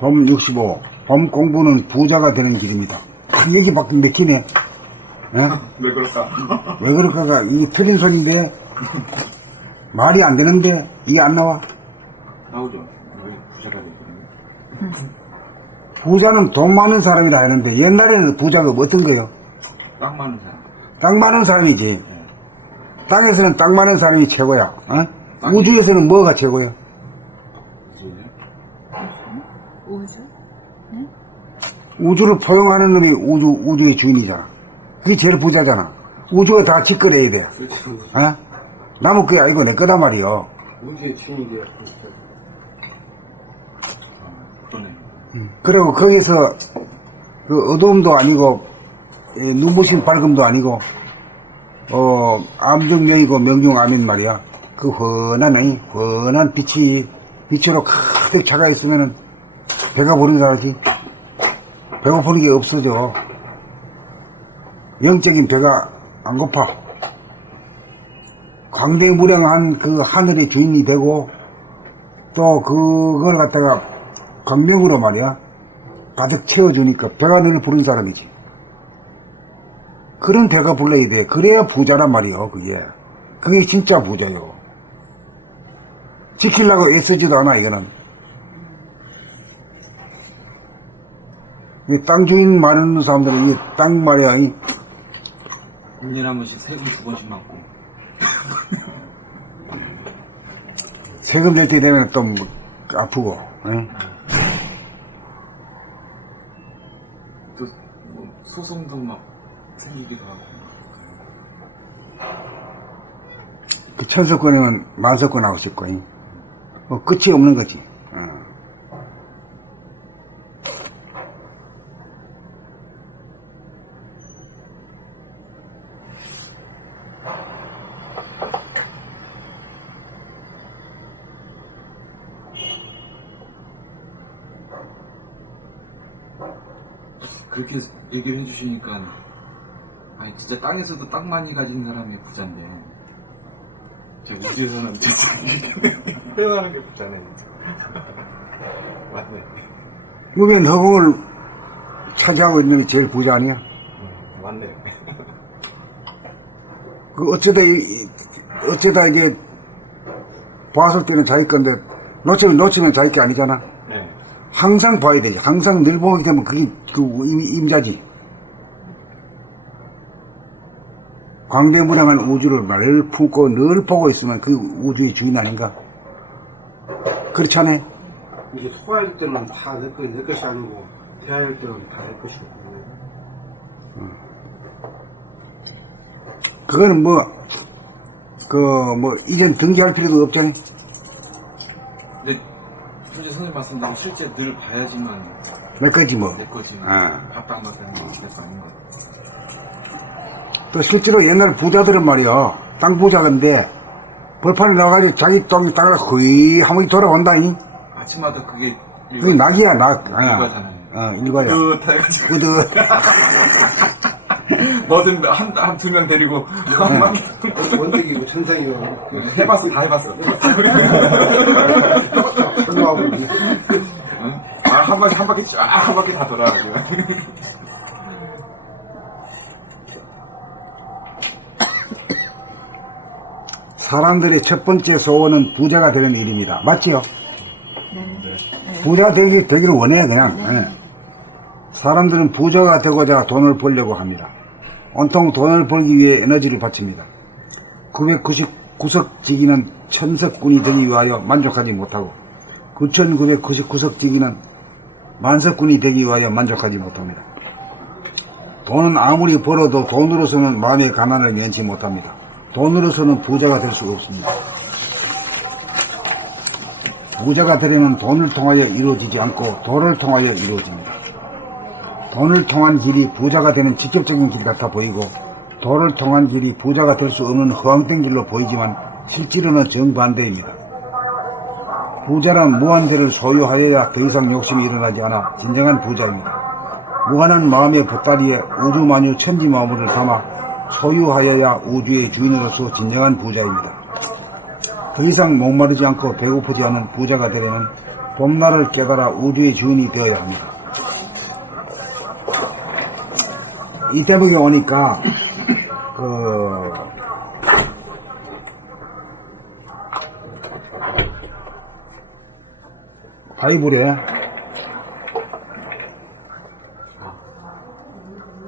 봄 65. 봄 공부는 부자가 되는 길입니다. 큰 얘기밖에 맥히네. 예? 왜 그럴까? 왜 그럴까가, 이게 틀린 소리인데, 말이 안 되는데, 이게 안 나와? 나오죠. 왜 부자가 되거든요. 부자는 돈 많은 사람이라 하는데, 옛날에는 부자가 어떤 거요? 땅 많은 사람. 땅 많은 사람이지. 땅에서는 땅 많은 사람이 최고야. 어? 땅이- 우주에서는 뭐가 최고야? 우주? 네? 우주를 포용하는 놈이 우주의 주인이잖아. 그게 제일 부자잖아. 우주가 다 짓거려야 돼. 그렇죠. 어? 나무 그게 아니고 내 거단 말이요. 우주의 주인이야. 그러네. 그리고 거기서 그 어두움도 아니고 눈부신 밝음도 아니고 암중명이고 명중암인 말이야. 그 환한 빛으로 가득 차가 있으면은 배가 부른 줄 알지? 배고프는 게 없어져. 영적인 배가 안 고파. 광대무량한 그 하늘의 주인이 되고 또 그걸 갖다가 광명으로 말이야 가득 채워주니까 배가 늘 부른 사람이지. 그런 배가 불러야 돼. 그래야 부자란 말이요. 그게 진짜 부자요. 지키려고 애쓰지도 않아. 이거는 이 땅 주인 많은 사람들은 이 땅 말이야 1년에 한 번씩 세금 2번씩 맞고. 세금 낼 때 되면 또 아프고. 응? 또 뭐 소송도 막 생기기도 하고. 그 천석권이면 만석권 하고 싶고, 뭐 끝이 없는 거지. 그렇게 얘기를 해주시니까, 아니, 진짜 땅에서도 땅 많이 가진 사람이 부자인데, 제가 우주에서는 표현하는 게 부자네, 진짜. 맞네. 무변 허공을 차지하고 있는 게 제일 부자 아니야? 맞네. 그 어쩌다 이게 봤을 때는 자기 건데 놓치면 자기 게 아니잖아. 네. 항상 봐야 되지. 항상 늘 보게 되면 그게 그 임자지. 광대무량한 우주를 늘 품고 늘 보고 있으면 그 우주의 주인 아닌가? 그렇지 않아? 이게 소화할 때는 다 내 것이 아니고, 대화할 때는 다 내 것이고. 그거는 이젠 등기할 필요도 없잖아. 근데, 솔직히 선생님 말씀대로 실제 늘 봐야지만, 내 거지 뭐. 내 거지. 아. 밥도 안 맞다는 거, 내거 아닌 거. 또 실제로 옛날 부자들은 말이야. 땅 부자인데 벌판에 나가가지고 자기 땅을 거의 한 번씩 돌아온다니. 아침마다 그게 그게 낙이야, 낙. 일과잖아요. 일과야. 뿌듯해가지고. 뿌듯. 뭐든 한 두 명 데리고 원대기고 천상이고. 해봤어, 다 해봤어. 흘러가고. 응? 한 바퀴 다 돌아가고. 사람들의 첫 번째 소원은 부자가 되는 일입니다. 맞지요? 네. 부자 되기를 원해, 그냥. 네. 예. 사람들은 부자가 되고자 돈을 벌려고 합니다. 온통 돈을 벌기 위해 에너지를 바칩니다. 999석 지기는 1000석군이 되기 위하여 만족하지 못하고 9999석 지기는 만석군이 되기 위하여 만족하지 못합니다. 돈은 아무리 벌어도 돈으로서는 마음의 가난을 면치 못합니다. 돈으로서는 부자가 될 수가 없습니다. 부자가 되려면 돈을 통하여 이루어지지 않고 도를 통하여 이루어집니다. 돈을 통한 길이 부자가 되는 직접적인 길 같아 보이고 도를 통한 길이 부자가 될 수 없는 허황된 길로 보이지만 실제로는 정반대입니다. 부자란 무한대를 소유하여야 더 이상 욕심이 일어나지 않아 진정한 부자입니다. 무한한 마음의 보따리에 우주만유 천지만물을 담아 소유하여야 우주의 주인으로서 진정한 부자입니다. 더 이상 목마르지 않고 배고프지 않은 부자가 되려면 봄날을 깨달아 우주의 주인이 되어야 합니다. 이 대목에 오니까 바이블에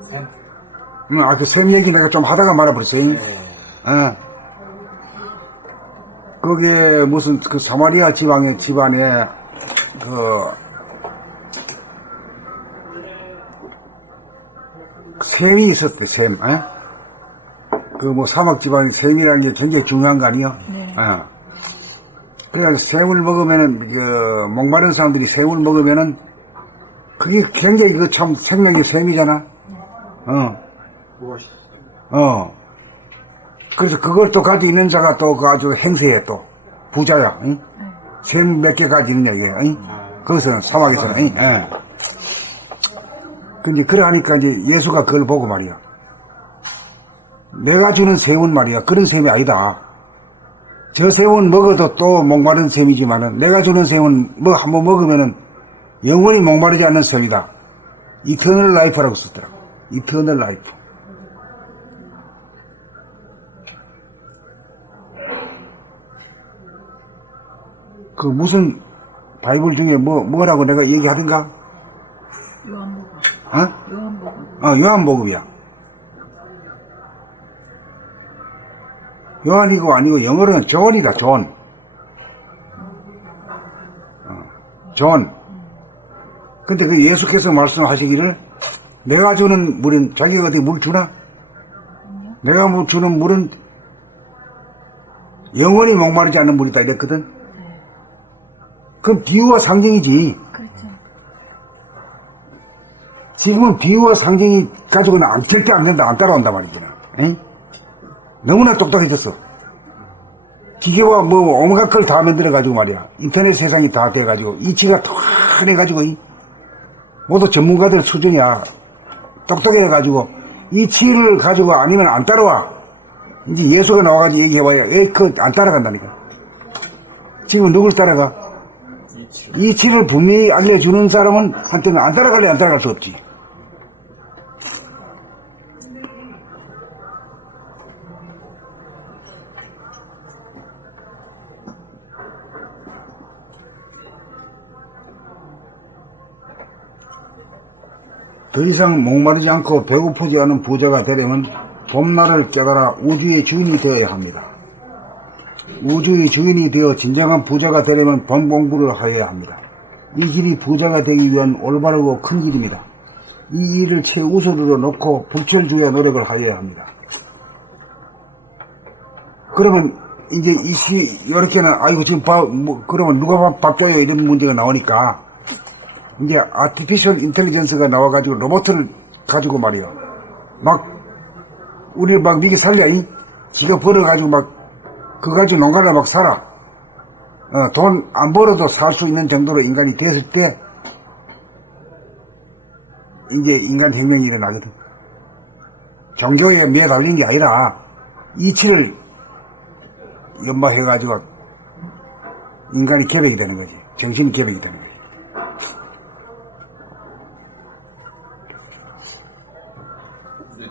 샘? 그 샘 얘기 내가 좀 하다가 말아버렸어요. 네. 거기에 무슨 그 사마리아 지방의 집안에 샘이 있었대, 샘. 그 뭐 사막 지방에 샘이라는 게 굉장히 중요한 거 아니야? 네. 그래서 샘을 먹으면은, 목마른 사람들이 샘을 먹으면은, 그게 굉장히 참 생명의 샘이잖아. 무엇이 그래서 그걸 또 가지고 있는 자가 또 아주 행세해 또. 부자야, 응? 샘 몇 개 가지고 있는 얘기야, 응? 거기서는, 사막에서는, 응? 근데 그러하니까 이제 예수가 그걸 보고 말이야. 내가 주는 샘은 말이야. 그런 샘이 아니다. 저 샘은 먹어도 또 목마른 샘이지만은 내가 주는 샘은 뭐 한번 먹으면은 영원히 목마르지 않는 샘이다. 이터널 라이프라고 썼더라고. 이터널 라이프. 그 무슨 바이블 중에 뭐라고 내가 얘기하던가? 요한복음. 요한복음. 요한복음이야. 요한이고 아니고 영어로는 존이다, 존. 존. 근데 그 예수께서 말씀하시기를 내가 주는 물은 자기가 어디 물 주나? 내가 주는 물은 영원히 목마르지 않는 물이다 이랬거든. 그럼 비유와 상징이지. 그렇죠. 지금은 비유와 상징이 가지고는 절대 안 된다, 안 따라온다 말이잖아. 응? 너무나 똑똑해졌어. 기계와 뭐 온갖 걸 다 만들어가지고 말이야. 인터넷 세상이 다 돼가지고 이치가 탁해가지고 모두 전문가들 수준이야. 똑똑해가지고 이치를 가지고 아니면 안 따라와. 이제 예수가 나와가지고 얘기해봐야 안 따라간다니까. 지금 누굴 따라가? 이치를 분명히 알려주는 사람은 한테는 안 따라갈래 안 따라갈 수 없지. 더 이상 목마르지 않고 배고프지 않은 부자가 되려면 봄날을 깨달아 우주의 주인이 되어야 합니다. 우주의 주인이 되어 진정한 부자가 되려면 법 공부를 하여야 합니다. 이 길이 부자가 되기 위한 올바르고 큰 길입니다. 이 일을 최우선으로 놓고 불철주야 노력을 하여야 합니다. 그러면 이제 이렇게는 아이고 지금 그러면 누가 밥 줘요 이런 문제가 나오니까 이제 아티피셜 인텔리전스가 나와가지고 로봇을 가지고 말이야. 막 우리를 막 미기 살려. 지가 벌어가지고 그거 가지고 농가를 막 살아. 돈 안 벌어도 살 수 있는 정도로 인간이 됐을 때 이제 인간 혁명이 일어나거든. 종교에 매달린 게 아니라 이치를 연마해가지고 인간이 개벽이 되는 거지. 정신이 개벽이 되는 거지. 근데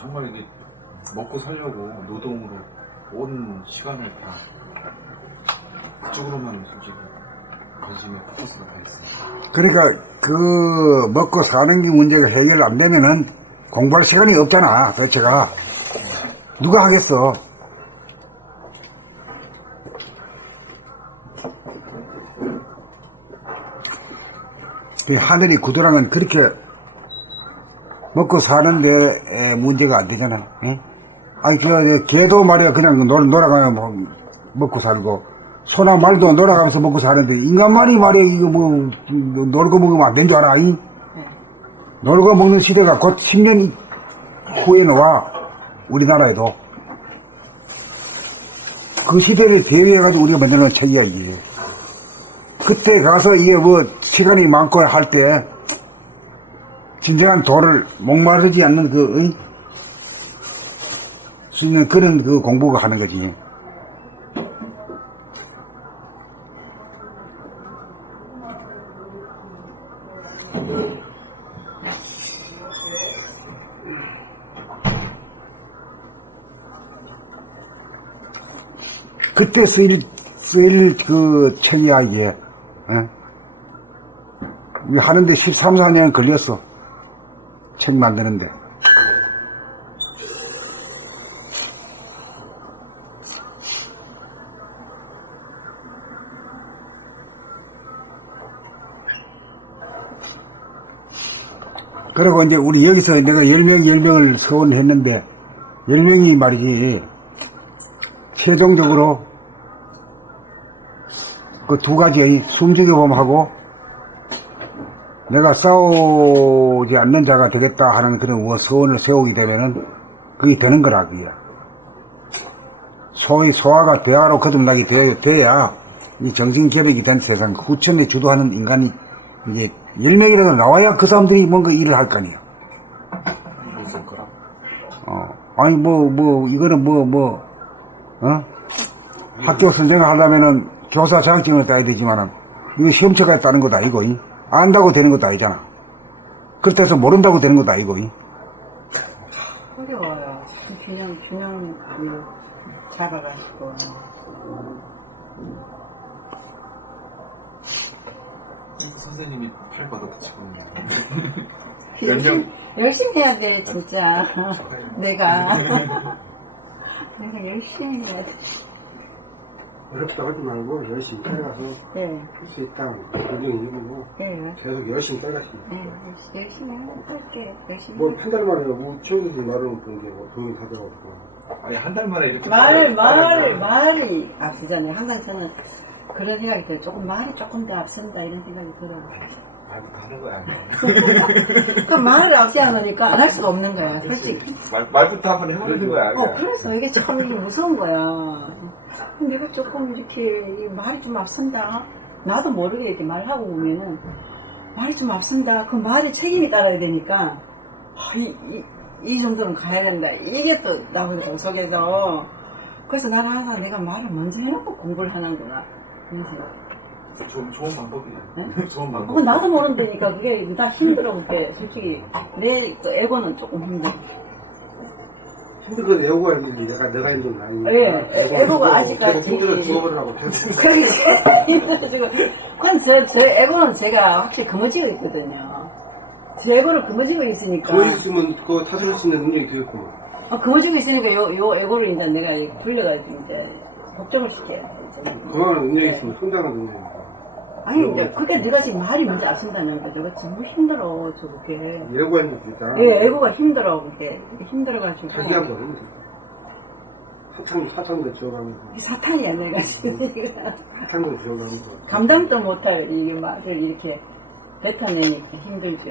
정말 이게 먹고 살려고 노동으로 온 시간을 다 그쪽으로만 솔직히 관심의 포커스가 가 있습니다. 그러니까 그 먹고 사는 게 문제가 해결 안 되면은 공부할 시간이 없잖아. 도대체가 누가 하겠어. 하늘이 구두랑은 그렇게 먹고 사는데 문제가 안 되잖아. 응? 아니 개도 말이야 그냥 놀아가면 먹고 살고 소나 말도 놀아가면서 먹고 사는데 인간만이 말이야 이거 놀고 먹으면 안 된 줄 알아? 놀고 먹는 시대가 곧 10년 후에는 와. 우리나라에도 그 시대를 대비해가지고 우리가 만들어놓은 책이야 이게. 그때 가서 이게 시간이 많고 할 때 진정한 도를 목마르지 않는 수 있는 그런 공부가 하는 거지. 그때 쓰일 그 천이야, 이게. 예? 이거 하는데 13, 14년 걸렸어. 책 만드는데. 그리고 이제 우리 여기서 내가 10명을 서원했는데, 10명이 말이지, 최종적으로 그 두 가지 숨죽여봄하고 내가 싸우지 않는 자가 되겠다 하는 그런 서원을 세우게 되면은 그게 되는 거라, 그게. 소위 소화가 대화로 거듭나게 돼야 이 정신개벽이 된 세상, 후천에 주도하는 인간이 이제 10명이라도 나와야 그 사람들이 뭔가 일을 할 거 아니에요. 있을 거라. 아니, 이거는 학교 선생을 하려면은 교사 자격증을 따야 되지만은, 이거 시험처까지 따는 것도 아니고, 안다고 되는 것도 아니잖아. 그렇다 해서 모른다고 되는 것도 아니고, 어려워요. 균형 잡아가지고. 선생님이 팔 걷어붙이거든요. 열심히 해야 돼, 진짜. 내가 열심히 해야 돼. 어렵다 하지 말고 열심히 따라가서 네. 할 수 있다. 긍정이 이루고 네. 계속 열심히 따라가시면. 네, 열심히 할게. 열심히. 뭐 한 달 만에 뭐 치워주지 말은 그게 뭐 도움이 가더라고. 아니, 한 달 만에 이렇게. 말이 앞서잖아요. 항상 저는 그런 생각이 들어요. 말이 조금 더 앞선다 이런 생각이 들어요. 하는 거야. 그 말을 앞서 하니까 안 할 수가 없는 거야, 솔직히. 말부터 한번 해보는 거야. 그래서 이게 참 무서운 거야. 내가 조금 이렇게 말이 좀 앞선다. 나도 모르게 이렇게 말하고 보면은 말이 좀 앞선다. 그 말에 책임이 따라야 되니까 이 정도는 가야 된다. 이게 또 나보고 속에서. 그래서 나는 항상 내가 말을 먼저 해놓고 공부를 하는구나. 그런 생각. 좋은 방법이야. 네? 좋은 방법. 그건 나도 모른다니까 그게 다 힘들어. 그게 솔직히 내 그 에고는 조금 힘들어. 힘든 건 애고가 힘들지. 내가 힘든 거 아니니까. 예, 에고가 아직까지. 힘들어 죽어버리라고. 그러니까 힘들어지고. 그건 제 에고는 제가 확실히 금어지고 있거든요. 제 에고를 금어지고 있으니까. 그거 있으면 그거 타설할 수 있는 능력이 되겠구만. 금어지고 있으니까 요 에고를 이제 내가 굴려가지고 이제 걱정을 시켜요. 그만한 능력이 있으면 성장한 능력이니까. 아니, 근데 그게 네가 지금 말이 먼저 앞선다는 거죠. 그거 너무 힘들어, 저게. 애고가 힘들 수 있다. 예, 에고가 힘들어, 그게. 힘들어가지고. 자기 한 번. 사탕도 지어가면서. 사탕이야, 내가 지금. 사탕도 지어가면서. 감당도 못할 이 말을 이렇게 뱉어내니까 힘들죠.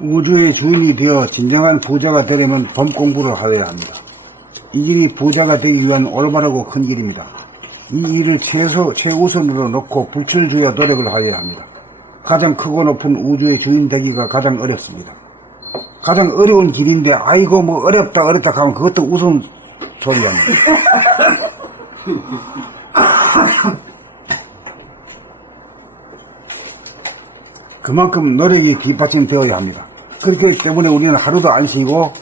우주의 주인이 되어 진정한 부자가 되려면 법 공부를 하여야 합니다. 이 길이 부자가 되기 위한 올바르고 큰 길입니다. 이 일을 최우선으로 놓고 불철주야 노력을 하여야 합니다. 가장 크고 높은 우주의 주인 되기가 가장 어렵습니다. 가장 어려운 길인데 아이고 뭐 어렵다 하면 그것도 우스운 소리야. 그만큼 노력이 뒷받침되어야 합니다. 그렇기 때문에 우리는 하루도 안 쉬고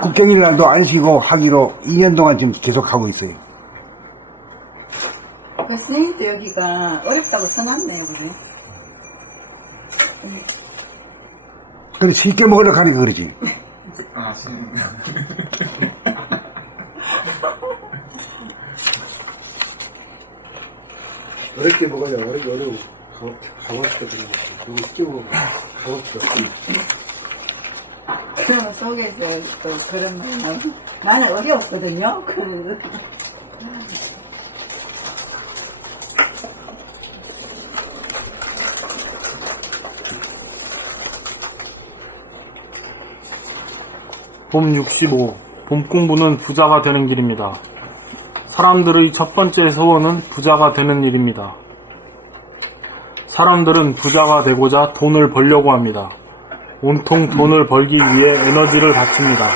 국경일 날도 안 쉬고 하기로 2년 동안 지금 계속 하고 있어요. 그 스님도 여기가 어렵다고 써놨네, 그래. 근데 쉽게 먹으려고 하니까 그러지. 아, 선생님. 어렵게 먹어야 어려워. 가봤을 때 그런 거 쉽게 먹어. 가봤을 그런 속에서 또 그런 말 나는 어려웠거든요. 봄 65. 봄 공부는 부자가 되는 길입니다. 사람들의 첫 번째 소원은 부자가 되는 일입니다. 사람들은 부자가 되고자 돈을 벌려고 합니다. 온통 돈을 벌기 위해 에너지를 바칩니다.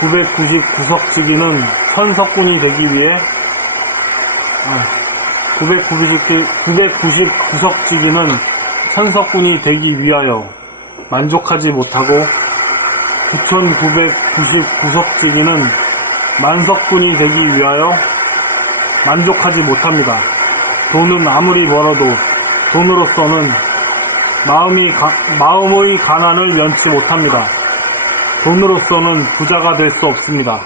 999석지기는 천석군이 되기 위해 999석지기는 천석군이 되기 위하여 만족하지 못하고 9,999석지기는 만석군이 되기 위하여 만족하지 못합니다. 돈은 아무리 벌어도 돈으로서는 마음의 가난을 면치 못합니다. 돈으로서는 부자가 될 수 없습니다.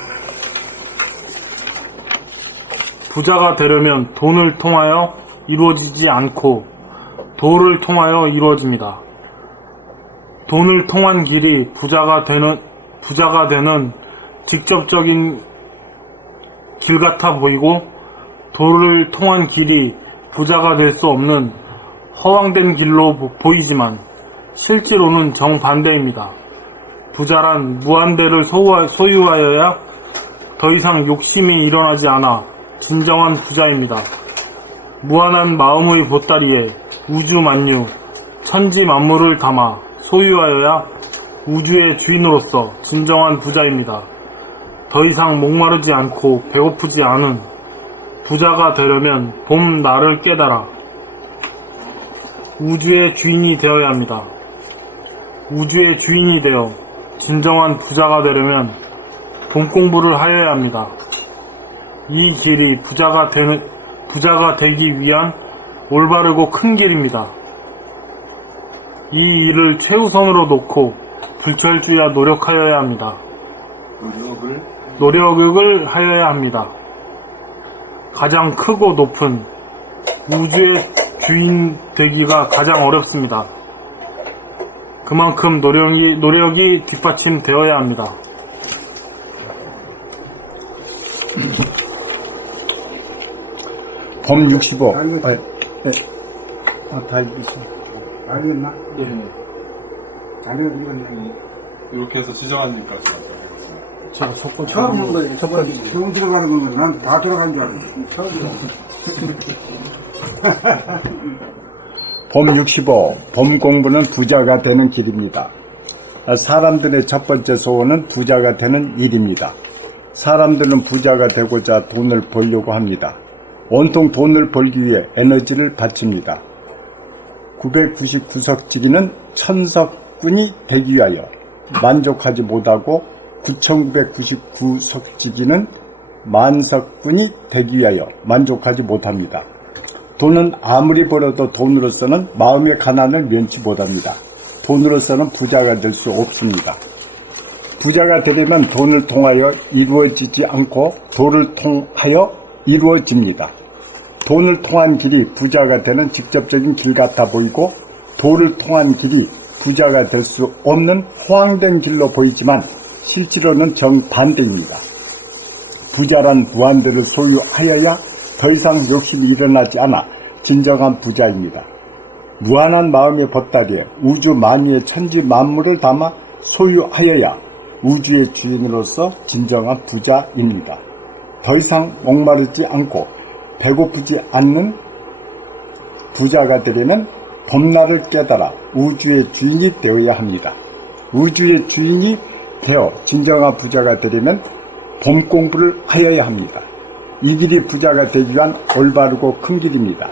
부자가 되려면 돈을 통하여 이루어지지 않고 도를 통하여 이루어집니다. 돈을 통한 길이 부자가 되는 직접적인 길 같아 보이고, 도를 통한 길이 부자가 될 수 없는 허황된 길로 보이지만 실제로는 정반대입니다. 부자란 무한대를 소유하여야 더 이상 욕심이 일어나지 않아 진정한 부자입니다. 무한한 마음의 보따리에 우주 만유, 천지 만물을 담아 소유하여야 우주의 주인으로서 진정한 부자입니다. 더 이상 목마르지 않고 배고프지 않은 부자가 되려면 봄 날을 깨달아 우주의 주인이 되어야 합니다. 우주의 주인이 되어 진정한 부자가 되려면 봄 공부를 하여야 합니다. 이 길이 부자가 되기 위한 올바르고 큰 길입니다. 이 일을 최우선으로 놓고 불철주야 노력하여야 합니다. 노력을 하여야 합니다. 가장 크고 높은 우주의 주인 되기가 가장 어렵습니다. 그만큼 노력이 뒷받침되어야 합니다. 범 65. 다 읽으세요. 알겠나? 예. 알겠네. 이렇게 해서 지정한님까지 제가 처음 한 거예요. 첫 번째. 처음 들어가는 거면 난 다 들어간 줄 알았어. 범 65. 범 공부는 부자가 되는 길입니다. 사람들의 첫 번째 소원은 부자가 되는 일입니다. 사람들은 부자가 되고자 돈을 벌려고 합니다. 온통 돈을 벌기 위해 에너지를 바칩니다. 999석지기는 천석군이 되기 위하여 만족하지 못하고 9999석지기는 만석군이 되기 위하여 만족하지 못합니다. 돈은 아무리 벌어도 돈으로서는 마음의 가난을 면치 못합니다. 돈으로서는 부자가 될 수 없습니다. 부자가 되려면 돈을 통하여 이루어지지 않고 도를 통하여 이루어집니다. 돈을 통한 길이 부자가 되는 직접적인 길 같아 보이고, 도를 통한 길이 부자가 될 수 없는 허황된 길로 보이지만 실제로는 정반대입니다. 부자란 무한대를 소유하여야 더 이상 욕심이 일어나지 않아 진정한 부자입니다. 무한한 마음의 보따리에 우주 만유의 천지 만물을 담아 소유하여야 우주의 주인으로서 진정한 부자입니다. 더 이상 목마르지 않고 배고프지 않는 부자가 되려면 봄날을 깨달아 우주의 주인이 되어야 합니다. 우주의 주인이 되어 진정한 부자가 되려면 봄 공부를 하여야 합니다. 이 길이 부자가 되기 위한 올바르고 큰 길입니다.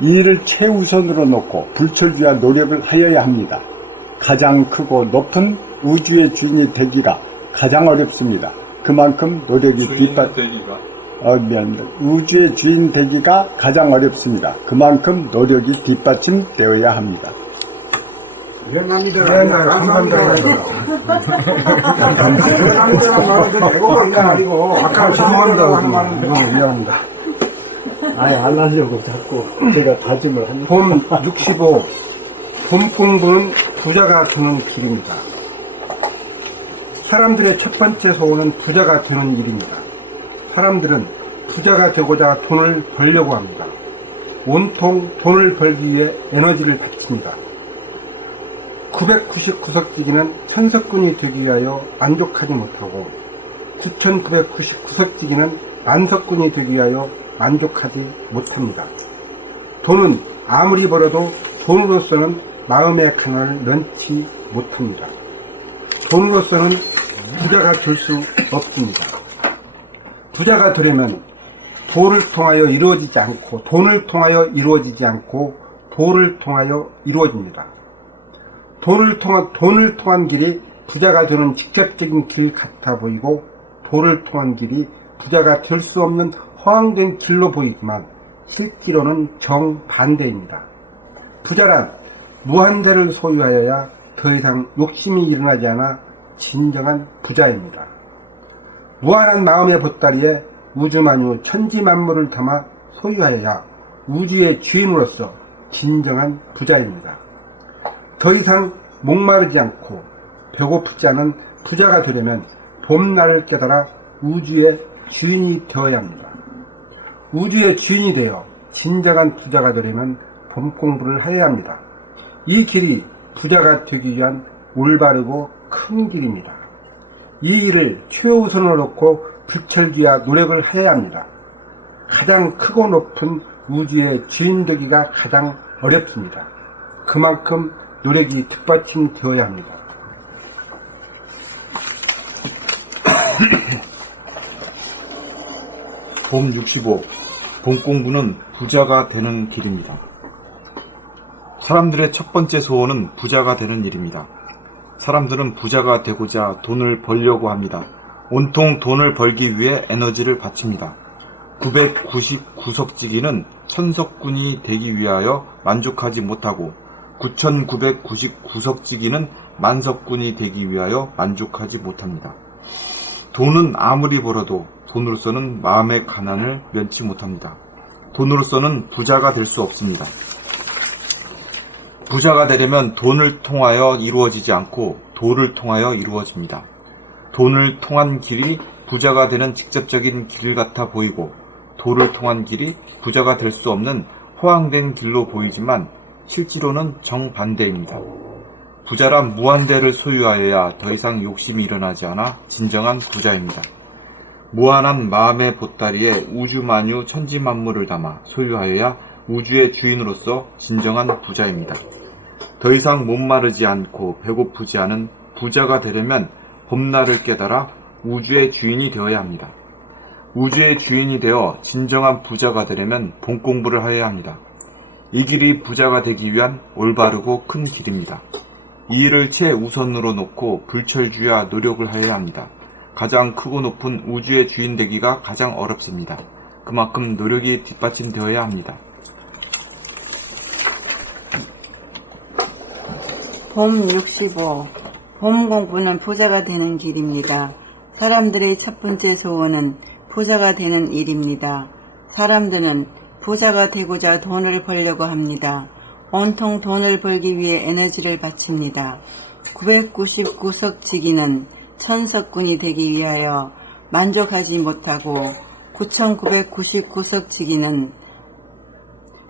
이 일을 최우선으로 놓고 불철주야 노력을 하여야 합니다. 가장 크고 높은 우주의 주인이 되기가 가장 어렵습니다. 그만큼 노력이 우주의 주인 되기가 가장 어렵습니다. 그만큼 노력이 뒷받침되어야 합니다. 감사합니다. 아까 죄송합니다. 아니, 안 하려고 자꾸 제가 다짐을 합니다. 봄 65. 봄 공부는 부자가 되는 길입니다. 사람들의 첫 번째 소원은 부자가 되는 일입니다. 사람들은 부자가 되고자 돈을 벌려고 합니다. 온통 돈을 벌기 위해 에너지를 바칩니다. 999석지기는 천석군이 되기 위하여 만족하지 못하고 9999석지기는 만석군이 되기 위하여 만족하지 못합니다. 돈은 아무리 벌어도 돈으로서는 마음의 가난을 면치 못합니다. 돈으로서는 부자가 될 수 없습니다. 부자가 되려면 도를 통하여 이루어지지 않고 돈을 통하여 이루어지지 않고 도를 통하여 이루어집니다. 돈을 통한 길이 부자가 되는 직접적인 길 같아 보이고 도를 통한 길이 부자가 될 수 없는 허황된 길로 보이지만 실제로는 정반대입니다. 부자란 무한대를 소유하여야 더 이상 욕심이 일어나지 않아 진정한 부자입니다. 무한한 마음의 보따리에 우주만유 천지만물을 담아 소유하여야 우주의 주인으로서 진정한 부자입니다. 더 이상 목마르지 않고 배고프지 않은 부자가 되려면 봄날을 깨달아 우주의 주인이 되어야 합니다. 우주의 주인이 되어 진정한 부자가 되려면 봄 공부를 해야 합니다. 이 길이 부자가 되기 위한 올바르고 큰 길입니다. 이 일을 최우선으로 놓고 불철주야 노력을 해야 합니다. 가장 크고 높은 우주의 주인 되기가 가장 어렵습니다. 그만큼 노력이 뒷받침되어야 합니다. 봄 65. 봄 공부는 부자가 되는 길입니다. 사람들의 첫 번째 소원은 부자가 되는 일입니다. 사람들은 부자가 되고자 돈을 벌려고 합니다. 온통 돈을 벌기 위해 에너지를 바칩니다. 999석지기는 천석군이 되기 위하여 만족하지 못하고 9999석지기는 만석군이 되기 위하여 만족하지 못합니다. 돈은 아무리 벌어도 돈으로서는 마음의 가난을 면치 못합니다. 돈으로서는 부자가 될 수 없습니다. 부자가 되려면 돈을 통하여 이루어지지 않고 도를 통하여 이루어집니다. 돈을 통한 길이 부자가 되는 직접적인 길 같아 보이고 도를 통한 길이 부자가 될 수 없는 허황된 길로 보이지만 실제로는 정반대입니다. 부자란 무한대를 소유하여야 더 이상 욕심이 일어나지 않아 진정한 부자입니다. 무한한 마음의 보따리에 우주만유 천지만물을 담아 소유하여야 우주의 주인으로서 진정한 부자입니다. 더 이상 목마르지 않고 배고프지 않은 부자가 되려면 봄날을 깨달아 우주의 주인이 되어야 합니다. 우주의 주인이 되어 진정한 부자가 되려면 봄 공부를 해야 합니다. 이 길이 부자가 되기 위한 올바르고 큰 길입니다. 이 일을 최우선으로 놓고 불철주야 노력을 해야 합니다. 가장 크고 높은 우주의 주인 되기가 가장 어렵습니다. 그만큼 노력이 뒷받침되어야 합니다. 봄 65. 봄 공부는 부자가 되는 길입니다. 사람들의 첫 번째 소원은 부자가 되는 일입니다. 사람들은 부자가 되고자 돈을 벌려고 합니다. 온통 돈을 벌기 위해 에너지를 바칩니다. 999석지기는 천석군이 되기 위하여 만족하지 못하고 9999석지기는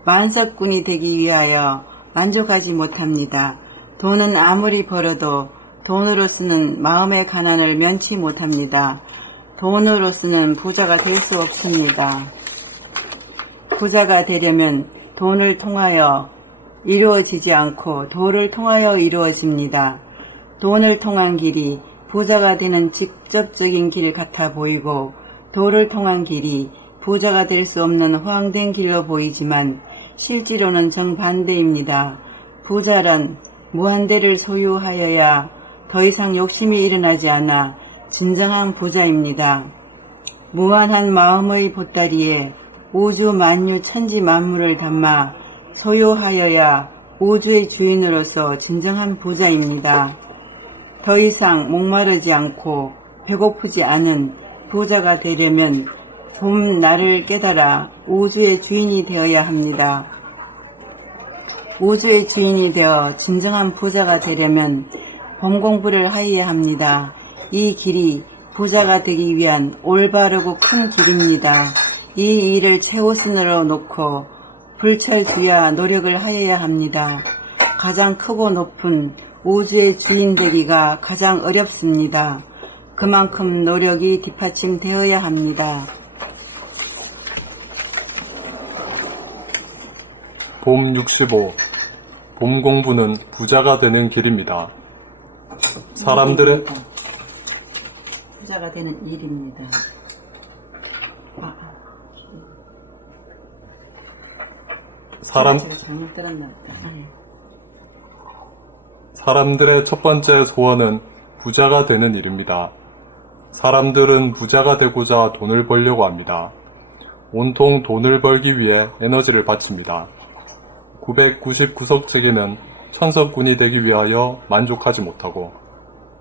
만석군이 되기 위하여 만족하지 못합니다. 돈은 아무리 벌어도 돈으로서는 마음의 가난을 면치 못합니다. 돈으로서는 부자가 될 수 없습니다. 부자가 되려면 돈을 통하여 이루어지지 않고 도를 통하여 이루어집니다. 돈을 통한 길이 부자가 되는 직접적인 길 같아 보이고 도를 통한 길이 부자가 될 수 없는 허황된 길로 보이지만 실제로는 정반대입니다. 부자란 무한대를 소유하여야 더 이상 욕심이 일어나지 않아 진정한 부자입니다. 무한한 마음의 보따리에 우주 만유 천지 만물을 담아 소유하여야 우주의 주인으로서 진정한 부자입니다. 더 이상 목마르지 않고 배고프지 않은 부자가 되려면 봄날을 깨달아 우주의 주인이 되어야 합니다. 우주의 주인이 되어 진정한 부자가 되려면 봄 공부를 하여야 합니다. 이 길이 부자가 되기 위한 올바르고 큰 길입니다. 이 일을 최우선으로 놓고 불철주야 노력을 하여야 합니다. 가장 크고 높은 우주의 주인 되기가 가장 어렵습니다. 그만큼 노력이 뒷받침되어야 합니다. 봄 65. 봄 공부는 부자가 되는 길입니다. 사람들의 부자가 되는 일입니다. 사람들의 첫 번째 소원은 부자가 되는 일입니다. 사람들은 부자가 되고자 돈을 벌려고 합니다. 온통 돈을 벌기 위해 에너지를 바칩니다. 999석지기는 천석군이 되기 위하여 만족하지 못하고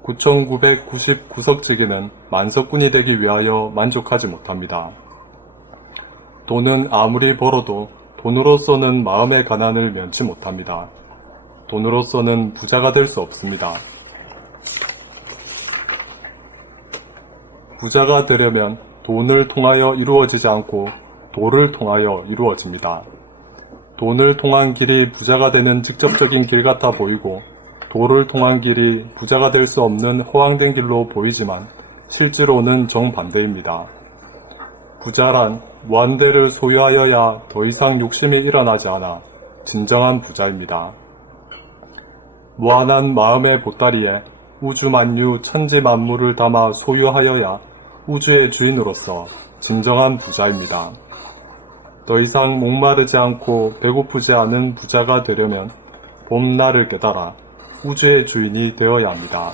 9999석지기는 만석군이 되기 위하여 만족하지 못합니다. 돈은 아무리 벌어도 돈으로서는 마음의 가난을 면치 못합니다. 돈으로서는 부자가 될 수 없습니다. 부자가 되려면 돈을 통하여 이루어지지 않고 도를 통하여 이루어집니다. 돈을 통한 길이 부자가 되는 직접적인 길 같아 보이고 도를 통한 길이 부자가 될 수 없는 허황된 길로 보이지만 실제로는 정반대입니다. 부자란 무한대를 소유하여야 더 이상 욕심이 일어나지 않아 진정한 부자입니다. 무한한 마음의 보따리에 우주 만유 천지 만물을 담아 소유하여야 우주의 주인으로서 진정한 부자입니다. 더 이상 목마르지 않고 배고프지 않은 부자가 되려면 봄날을 깨달아 우주의 주인이 되어야 합니다.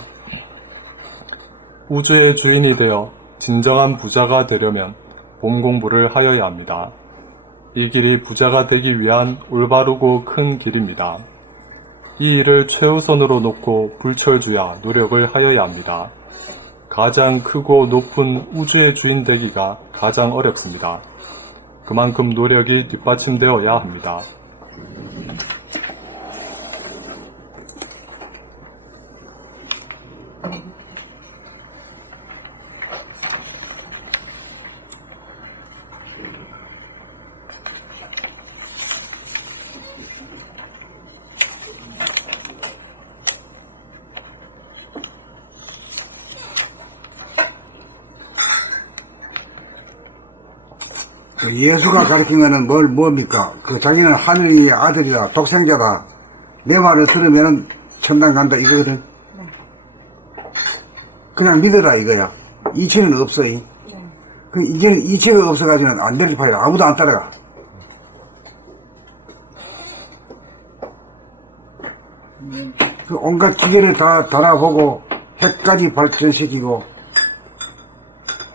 우주의 주인이 되어 진정한 부자가 되려면 봄 공부를 하여야 합니다. 이 길이 부자가 되기 위한 올바르고 큰 길입니다. 이 일을 최우선으로 놓고 불철주야 노력을 하여야 합니다. 가장 크고 높은 우주의 주인 되기가 가장 어렵습니다. 그만큼 노력이 뒷받침되어야 합니다. 그 예수가 가르친 거는 뭡니까? 그 자기는 하느님의 아들이다, 독생자다. 내 말을 들으면은 천당 간다, 이거거든. 그냥 믿어라, 이거야. 이치는 없어, 그 이제는 이치가 없어가지고는 안 될 파야. 아무도 안 따라가. 그 온갖 기계를 다 달아보고, 핵까지 발전시키고,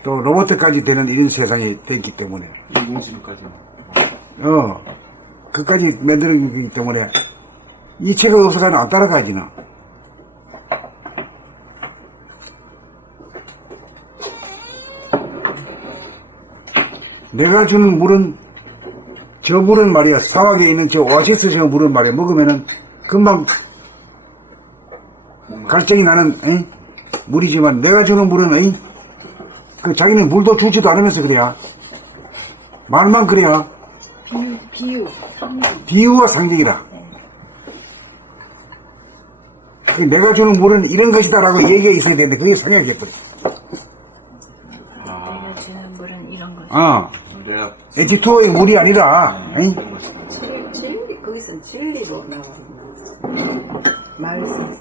또 로봇까지 되는 이런 세상이 됐기 때문에 인공지능까지. 그까지 만들기 때문에 이체가 없어서는 안 따라가야지 나. 내가 주는 물은 저 물은 말이야 사막에 있는 저 오아시스 저 물은 말이야 먹으면은 금방 갈증이 나는 물이지만 내가 주는 물은 그 자기는 물도 주지도 않으면서 그래야 말만 그래야 비유와 상징이라. 내가 주는 물은 이런 것이다라고 얘기가 있어야 되는데 그게 상약이었거든. 내가 주는 물은 이런 것. H2O의 물이 아니라 진리, 거기서 진리로 나오는 말씀.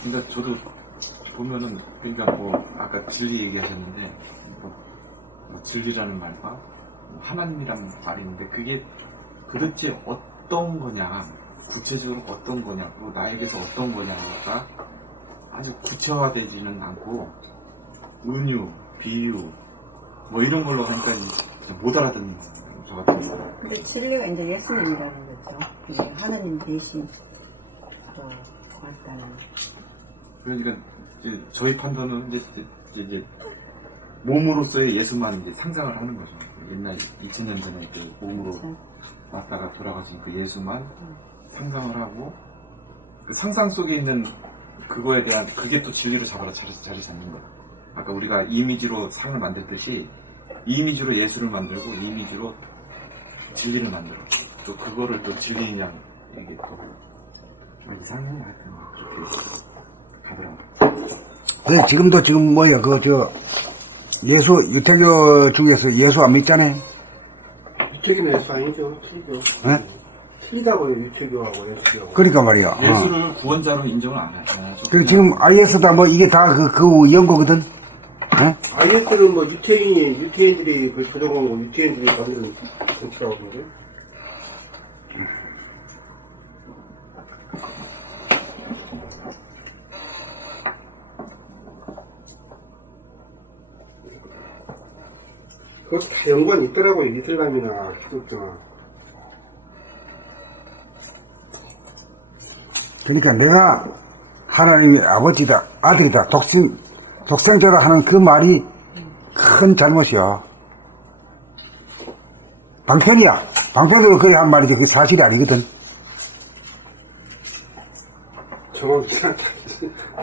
그러니까 저도 보면은 그러니까 아까 진리 얘기하셨는데 진리라는 말과 하나님이라는 말이 있는데 그게 도대체 어떤 거냐, 구체적으로 어떤 거냐, 그리고 나에게서 어떤 거냐가 아주 구체화되지는 않고 은유, 비유 이런 걸로 하니까 못 알아듣는 저 같은 경우. 근데 진리가 이제 예수님이라는 거죠. 이제 하나님 대신 왔다는. 그러니까 이제 저희 판단은 이제 몸으로서의 예수만 이제 상상을 하는 거죠. 옛날 2000년 전에 그 몸으로 왔다가 돌아가신 그 예수만 상상을 하고 그 상상 속에 있는 그거에 대한 그게 또 진리로 자리 잡는 거야. 아까 우리가 이미지로 상을 만들듯이 이미지로 예수를 만들고 이미지로 진리를 만들어. 또 그거를 또 진리냐 이게 또 이상해 하여튼 그렇게 가더라고. 지금도 뭐야 예수 유태교 중에서 예수 안 믿잖아요. 유태교는 예수 아니죠. 틀리죠. 네? 틀리다고요. 유태교하고 예수교하고. 그러니까 말이야. 예수를 구원자로 인정을 안 해요. 지금 IS다 이게 다 그 연고거든. IS는 뭐 유태인들이 그 조정한 거, 유태인들이 만든 정치라고 그러는데. 그것도 다 연관이 있더라고요. 이슬람이나 기독교나. 그러니까 내가 하나님의 아버지다, 아들이다, 독생자다 하는 그 말이 큰 잘못이야. 방편이야. 방편으로 그래 한 말이지. 그게 사실이 아니거든. 정확히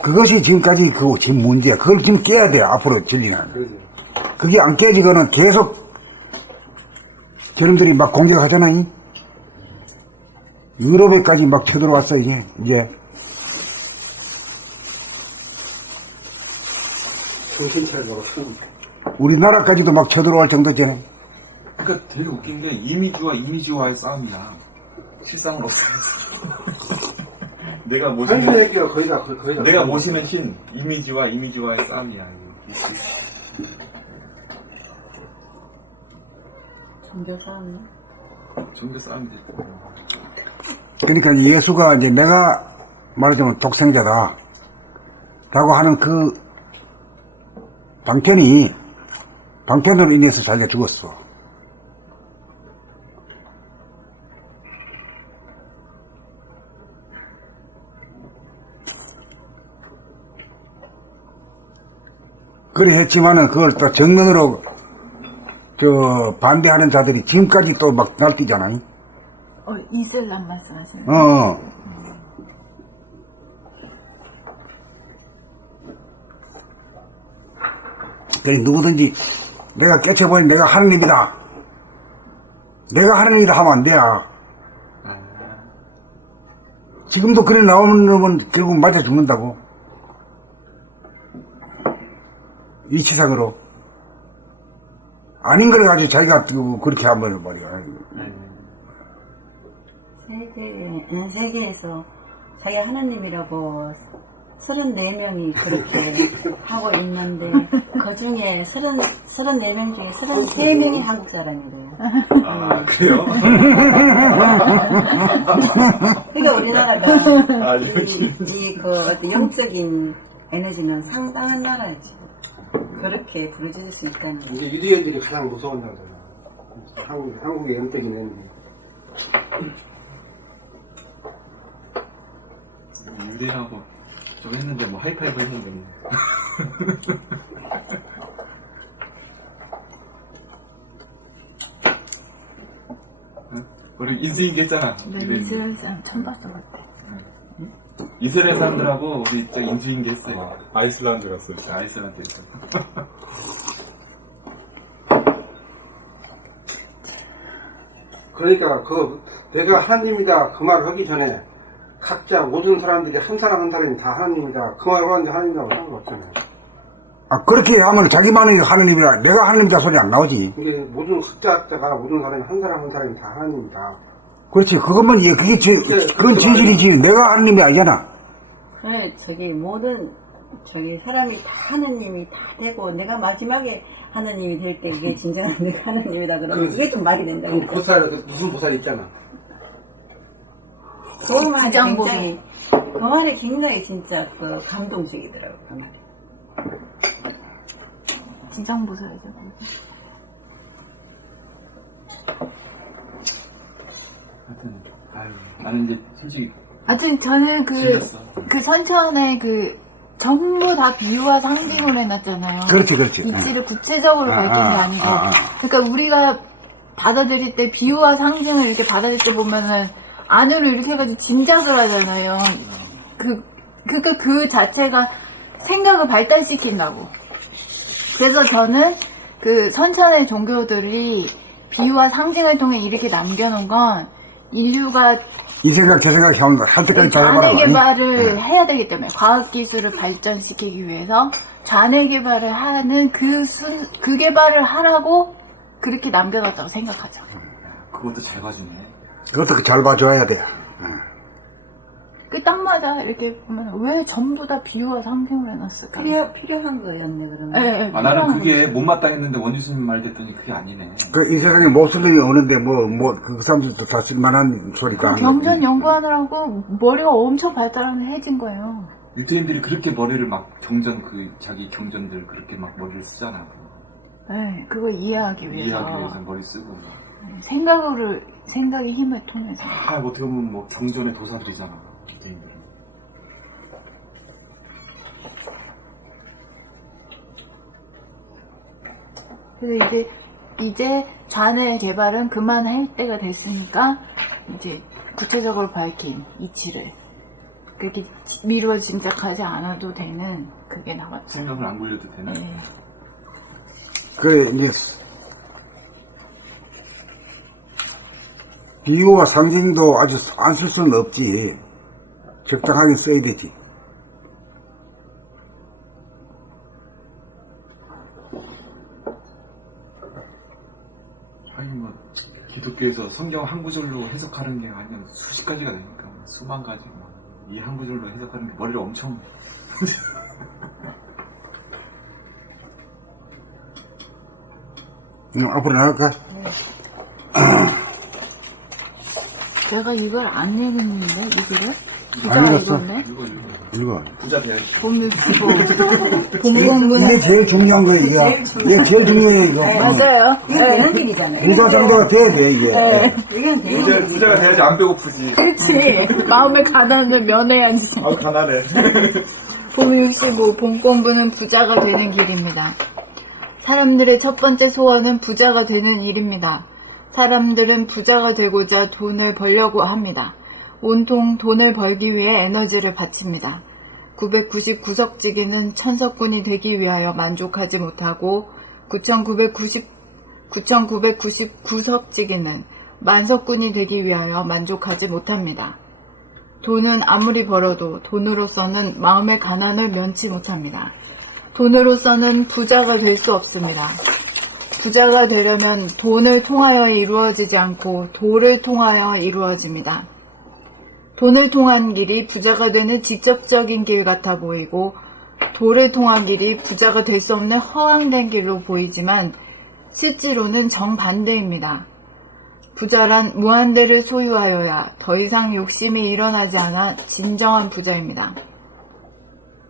그것이 지금까지 그 지금 문제야. 그걸 지금 깨야 돼. 앞으로 진리는. 그러지. 그게 안 깨지고는 계속 저놈들이 막 공격하잖아. 유럽에까지 막 쳐들어왔어, 이제. 정신 차리고. 우리나라까지도 막 쳐들어올 정도잖아. 그러니까 되게 웃긴 게 이미지와 이미지와의 싸움이야. 실상은 없어. 내가 한신 모시는 얘기가 거의 다. 내가 모시는 신 이미지와 이미지와의 싸움이야. 종교 싸움이야? 종교 싸움이지. 그러니까 예수가 이제 내가 말하자면 독생자다. 라고 하는 그 방편으로 인해서 자기가 죽었어. 그래 했지만은 그걸 또 정면으로 반대하는 자들이 지금까지 또 막 날뛰잖아. 이슬람 말씀하시는 거예요? 그래 누구든지 내가 깨쳐보니 내가 하느님이다. 내가 하느님이다 하면 안 돼. 지금도 그래 나오는 놈은 결국 맞아 죽는다고. 위치상으로. 아닌 걸 가지고 자기가 그렇게 한번 말이야. 세계에서 자기 하나님이라고 34명이 그렇게 하고 있는데 그 중에 34명 중에 33명이 한국 사람이래요. 아, 그래요? 그러니까 우리나라가 어떤 영적인 에너지는 상당한 나라예요, 지금. 그렇게 부르짖을 수 있다는 거. 이제 유대인들이 가장 무서운 나라잖아. 한국의 영적인 에너지. 유대하고 좀 했는데 뭐 하이파이브 했는데 뭐. 우리 인수인계 했잖아. 난 이스라엘 사람 처음 봤어 같아. 이스라엘 사람들하고 우리 저 인수인계 했어요. 아이슬란드 갔어요. 아이슬란드 했어. 그러니까 내가 하나님이다 그 말을 하기 전에 각자 모든 사람들이 한 사람 한 사람이 다 하나님이다 그 말을 하는데 하나님이라고 상관없잖아요. 그렇게 하면 자기만이 하느님이라 내가 하느님이다 소리 안 나오지. 이게 모든 각자가 모든 사람이 한 사람 한 사람이 다 하나님이다. 그렇지. 그것만 그건 진실이지. 내가 하느님이 아니잖아. 사람이 다 하느님이 다 되고 내가 마지막에 하느님이 될 때 이게 진정한 내가 하느님이다 그러면 그게 좀 말이 된다. 그 보살 무슨 보살 있잖아. 그 말이 굉장히 진짜 감동적이더라고요. 그 말이. 지정보살이죠. 하여튼 나는 이제 솔직히 하여튼 저는 그 선천에 전부 다 비유와 상징으로 해놨잖아요. 그렇지. 이치를 구체적으로 밝힌 게 아니고. 그러니까 우리가 받아들일 때 비유와 상징을 이렇게 받아들일 때 보면은 안으로 이렇게 해가지고 짐작을 하잖아요. 그러니까 그 자체가 생각을 발달시킨다고. 그래서 저는 그 선천의 종교들이 비유와 상징을 통해 이렇게 남겨놓은 건 인류가 이 생각 저 생각 할 때까지 좌뇌 잘해봐라. 개발을 해야 되기 때문에 과학기술을 발전시키기 위해서 좌뇌 개발을 하는 그 개발을 하라고 그렇게 남겨놨다고 생각하죠. 그것도 잘 봐주네. 그것도 잘 봐줘야 돼. 그 딱 맞아. 이렇게 보면 왜 전부 다 비유와 상징을 해놨을까? 필요한 거였네, 그러면. 네, 아, 나는 그게 못마땅했는데 원유스님 말 됐더니 그게 아니네. 이 세상에 몹쓸 놈이 오는데 그 사람들도 다 쓸만한 소리가 안 경전 연구하느라고 머리가 엄청 발달해진 거예요. 유태인들이 그렇게 머리를 막 자기 경전들 그렇게 막 머리를 쓰잖아. 네, 그거 이해하기 위해서. 이해하기 위해서 머리 쓰고. 생각의 힘을 통해서. 어떻게 보면 뭐 경전의 도사들이잖아, 유태인들은. 그래서 이제 좌뇌 개발은 그만할 때가 됐으니까 이제 구체적으로 밝힌 이치를 그렇게 미루어 짐작하지 않아도 되는 그게 나왔죠. 생각을 안 굴려도 되는. 네. 그래, 이제, 비유와 상징도 아주 안 쓸 수는 없지. 적당하게 써야 되지. 아니 뭐 기독교에서 성경 한 구절로 해석하는 게 아니면 수십 가지가 되니까 수만 가지 이 한 구절로 해석하는 게 머리를 엄청 앞으로 나갈까? 제가 이걸 안 읽었는데 이거를 안 부자가 읽었어? 읽었네. 이거. 부자 돼야 이게 제일 중요한 거야, 이게 제일 중요해, 이거. 맞아요. 이건 되는 길이잖아요. 부자 정도가 돼야 돼, 이게. 이건 되는 길. 부자가 돼야지 안 배고프지. 그렇지. 마음의 가난을 면해야지. 아 가난해. 봄 65, 봄 공부는 부자가 되는 길입니다. 사람들의 첫 번째 소원은 부자가 되는 일입니다. 사람들은 부자가 되고자 돈을 벌려고 합니다. 온통 돈을 벌기 위해 에너지를 바칩니다. 999석지기는 천석군이 되기 위하여 만족하지 못하고 9999석지기는 만석군이 되기 위하여 만족하지 못합니다. 돈은 아무리 벌어도 돈으로서는 마음의 가난을 면치 못합니다. 돈으로서는 부자가 될 수 없습니다. 부자가 되려면 돈을 통하여 이루어지지 않고 도를 통하여 이루어집니다. 돈을 통한 길이 부자가 되는 직접적인 길 같아 보이고 도를 통한 길이 부자가 될 수 없는 허황된 길로 보이지만 실제로는 정반대입니다. 부자란 무한대를 소유하여야 더 이상 욕심이 일어나지 않아 진정한 부자입니다.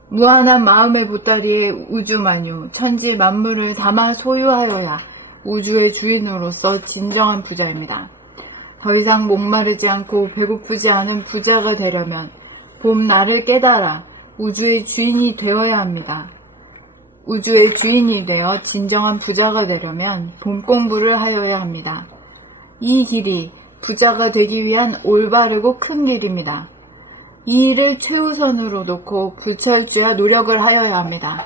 무한한 마음의 보따리에 우주만유, 천지 만물을 담아 소유하여야 우주의 주인으로서 진정한 부자입니다. 더 이상 목마르지 않고 배고프지 않은 부자가 되려면 봄날을 깨달아 우주의 주인이 되어야 합니다. 우주의 주인이 되어 진정한 부자가 되려면 봄 공부를 하여야 합니다. 이 길이 부자가 되기 위한 올바르고 큰 길입니다. 이 일을 최우선으로 놓고 불철주야 노력을 하여야 합니다.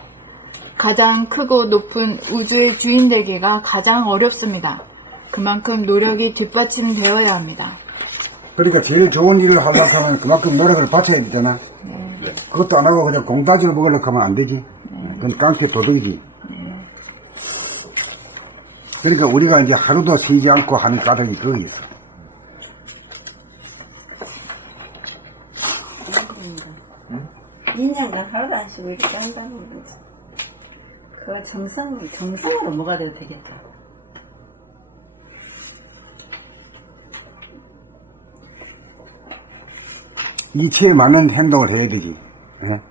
가장 크고 높은 우주의 주인 되기가 가장 어렵습니다. 그만큼 노력이 뒷받침되어야 합니다. 그러니까 제일 좋은 일을 하려고 하면 그만큼 노력을 바쳐야 되잖아. 그것도 안 하고 그냥 공따지로 먹으려고 하면 안 되지. 그건 깡패 도둑이지. 그러니까 우리가 이제 하루도 쉬지 않고 하는 까닭이 거기 있어. 인간은 하나도 안 쉬고 이렇게 한다는 거지. 그거 정상으로 뭐가 돼도 되겠다. 이치에 맞는 행동을 해야 되지. 예?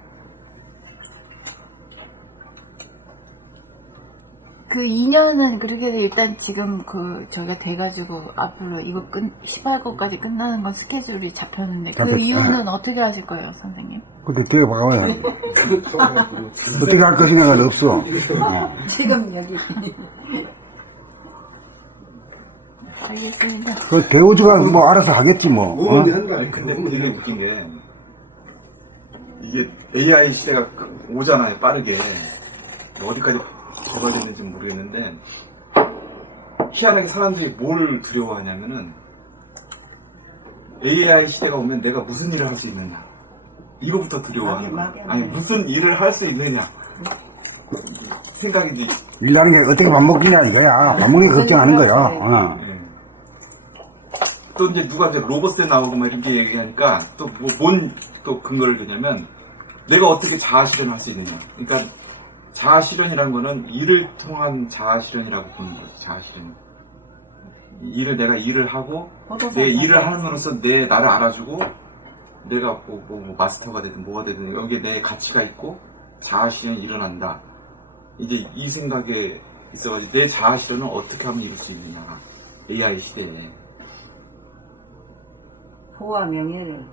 그 2년은 그렇게 해서 일단 지금 저희가 돼가지고 앞으로 이거 시발 것까지 끝나는 건 스케줄이 잡혔는데 그 이유는 어떻게 하실 거예요, 선생님? 근데 되게 봐봐요. 어떻게 할 것인가는 없어. 지금 여기. 알겠습니다. 그 대우주가 뭐 알아서 하겠지 뭐. 어? 근데 되게 웃긴 게 이게 AI 시대가 오잖아요, 빠르게. 어디까지 접어야 되는지 모르겠는데 희한하게 사람들이 뭘 두려워하냐면은 AI 시대가 오면 내가 무슨 일을 할 수 있느냐 이거부터 두려워하는 거야. 아니 무슨 일을 할 수 있느냐 생각이 일하는 게 어떻게 밥 먹기냐 이거야. 밥 먹는 게 걱정하는 거야. 네. 또 이제 누가 이제 로봇에 나오고 막 이렇게 얘기하니까 또 뭔 또 근거를 대냐면 내가 어떻게 자아 실현을 할 수 있느냐. 그러니까 자아 실현이라는 거는 일을 통한 자아 실현이라고 보는 거지. 자아 실현. 내가 일을 하고 내 일을 함으로써 나를 알아주고 내가 뭐 마스터가 되든 뭐가 되든 여기에 내 가치가 있고 자아 실현이 일어난다. 이제 이 생각에 있어가지고 내 자아 실현을 어떻게 하면 이룰 수 있느냐. AI 시대에. 부와 명예를.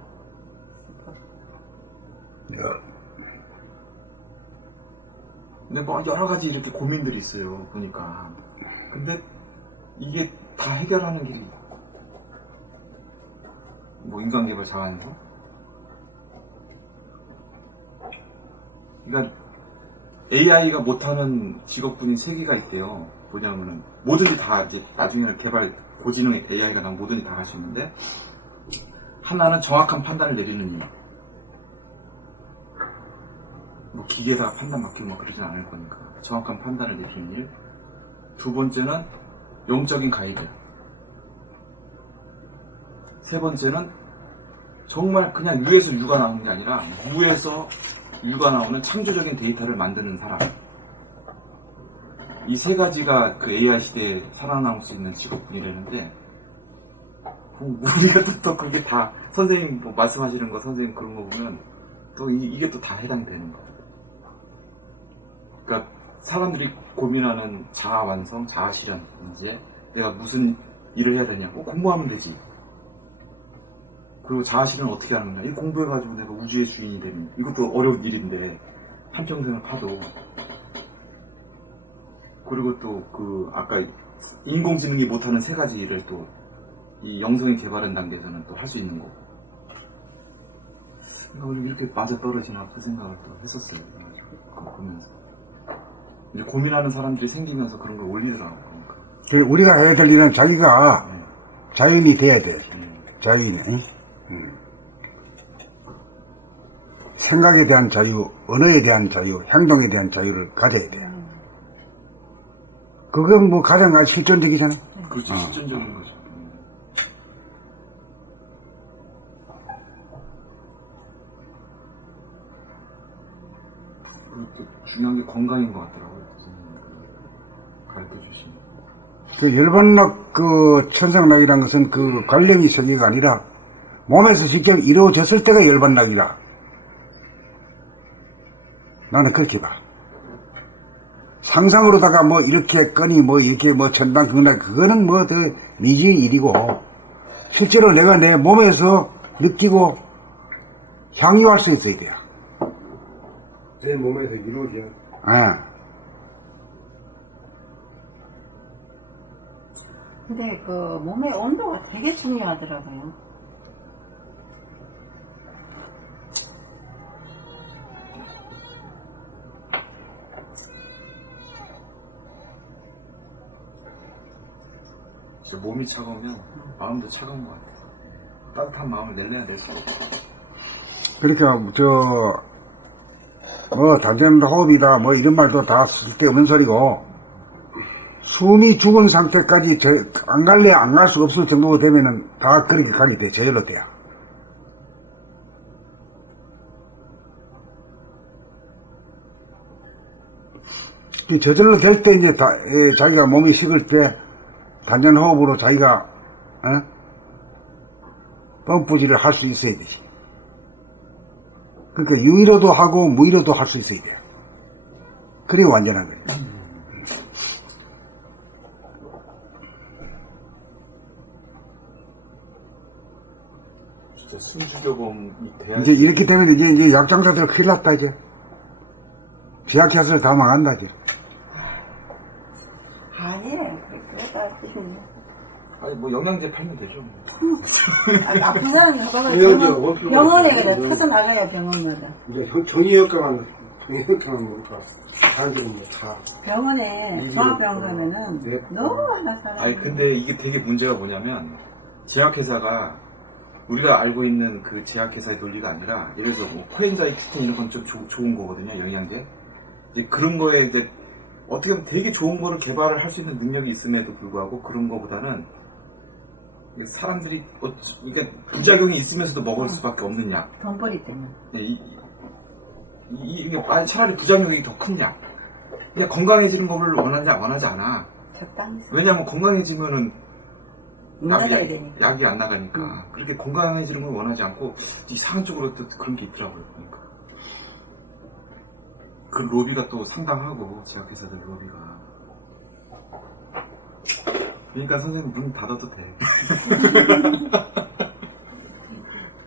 근데 뭐 여러 가지 이렇게 고민들이 있어요. 보니까. 근데 이게 다 해결하는 길이 뭐 인간개발 자원에서. 그러니까 AI가 못하는 직업군이 3개가 있대요. 뭐냐면은 뭐든지 다 이제 나중에는 고지능 AI가 나면 뭐든지 다 할 수 있는데 하나는 정확한 판단을 내리는 일. 뭐 기계에다가 판단 맡기고 막 그러진 않을 거니까 정확한 판단을 내리는 일. 2번째는 영적인 가입이야. 3번째는 정말 그냥 유에서 유가 나오는 게 아니라 무에서 유가 나오는 창조적인 데이터를 만드는 사람. 이 3가지가 그 AI 시대에 살아남을 수 있는 직업군이라는데 우리가 또 그게 다 선생님 뭐 말씀하시는 거 선생님 그런 거 보면 또 이게 또 다 해당이 되는 거야. 그러니까 사람들이 고민하는 자아 완성, 자아 실현. 이제 내가 무슨 일을 해야 되냐고 공부하면 되지. 그리고 자아 실현을 어떻게 하는 거냐. 이거 공부해가지고 내가 우주의 주인이 되면 이것도 어려운 일인데 한평생을 파도. 그리고 또 그 아까 인공지능이 못하는 3가지 일을 또 이 영성이 개발한 단계에서는 또 할 수 있는 거고. 그러니까 이렇게 맞아 떨어지나 그 생각을 또 했었어요. 그거 보면서. 이제 고민하는 사람들이 생기면서 그런 걸 올리더라고요. 그러니까. 우리가 해야 될 일은 자기가 자연이 돼야 돼. 자연이. 생각에 대한 자유, 언어에 대한 자유, 행동에 대한 자유를 가져야 돼요. 그건 뭐 가장 실존적이잖아. 그렇죠. 실존적인 거죠. 그리고 또 중요한 게 건강인 것 같더라고요. 가르쳐 주시면. 그 열반낙 그 천상낙이라는 것은 그 관령이 세계가 아니라 몸에서 직접 이루어졌을 때가 열반낙이다. 나는 그렇게 봐. 상상으로다가 뭐 이렇게 했거니 뭐 이렇게 뭐 천당 극락 그거는 뭐 더 미지의 일이고 실제로 내가 내 몸에서 느끼고 향유할 수 있어야 돼요. 내 몸에서 이루어져. 근데 그 몸의 온도가 되게 중요하더라고요. 진짜 몸이 차가우면 마음도 차가운 것 같아요. 따뜻한 마음을 내려야 될 수가 없어요. 그러니까 뭐 단전 호흡이다 뭐 이런 말도 다 쓸데없는 소리고 숨이 죽은 상태까지 안 갈래 안 갈 수가 없을 정도가 되면은 다 그렇게 가게 돼. 저절로 돼요. 저절로 될 때 이제 자기가 몸이 식을 때 단전 호흡으로 자기가 펌프질을 할 수 있어야 되지. 그러니까 유의로도 하고 무의로도 할 수 있어야 돼요. 그래야 완전한 거예요. 진짜 숨죽여봄이 돼야 이제 이렇게 되면 이제 약장사들 큰일 났다 이제. 비약해서 다 망한다 이제. 아니 뭐 영양제 팔면 되죠. 아픈 사람이 가서 병원에 가서 터서 나가야 병원마다. 이제 정의역과만 뭘까? 사람들은 뭐 다. 병원에 종합병원 가면은 네. 너무 많아 사람. 아니 근데 이게 되게 문제가 뭐냐면 제약회사가 우리가 알고 있는 그 제약회사의 논리가 아니라 예를 들어서 뭐 코엔자이틴 이런 건 좀 좋은 거거든요. 영양제. 이제 그런 거에 이제 어떻게 보면 되게 좋은 거를 개발을 할 수 있는 능력이 있음에도 불구하고 그런 거보다는 사람들이 이게 부작용이 있으면서도 먹을 수밖에 없는 약. 돈벌이 때문에. 이게 차라리 부작용이 더 큰 약. 그냥 건강해지는 법을 원하냐 원하지 않아. 적당히 왜냐하면 건강해지면은 나가야 되니까. 약이 안 나가니까. 그렇게 건강해지는 걸 원하지 않고 이상한 쪽으로 또 그런 게 있더라고요. 그러니까. 그 로비가 또 상당하고 제약회사들 로비가. 그러니까 선생님 문 닫아도 돼.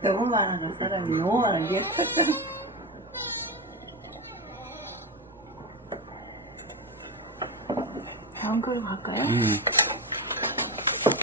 너무 많아 사람이 너무 많아 이게. 다음 글로 갈까요?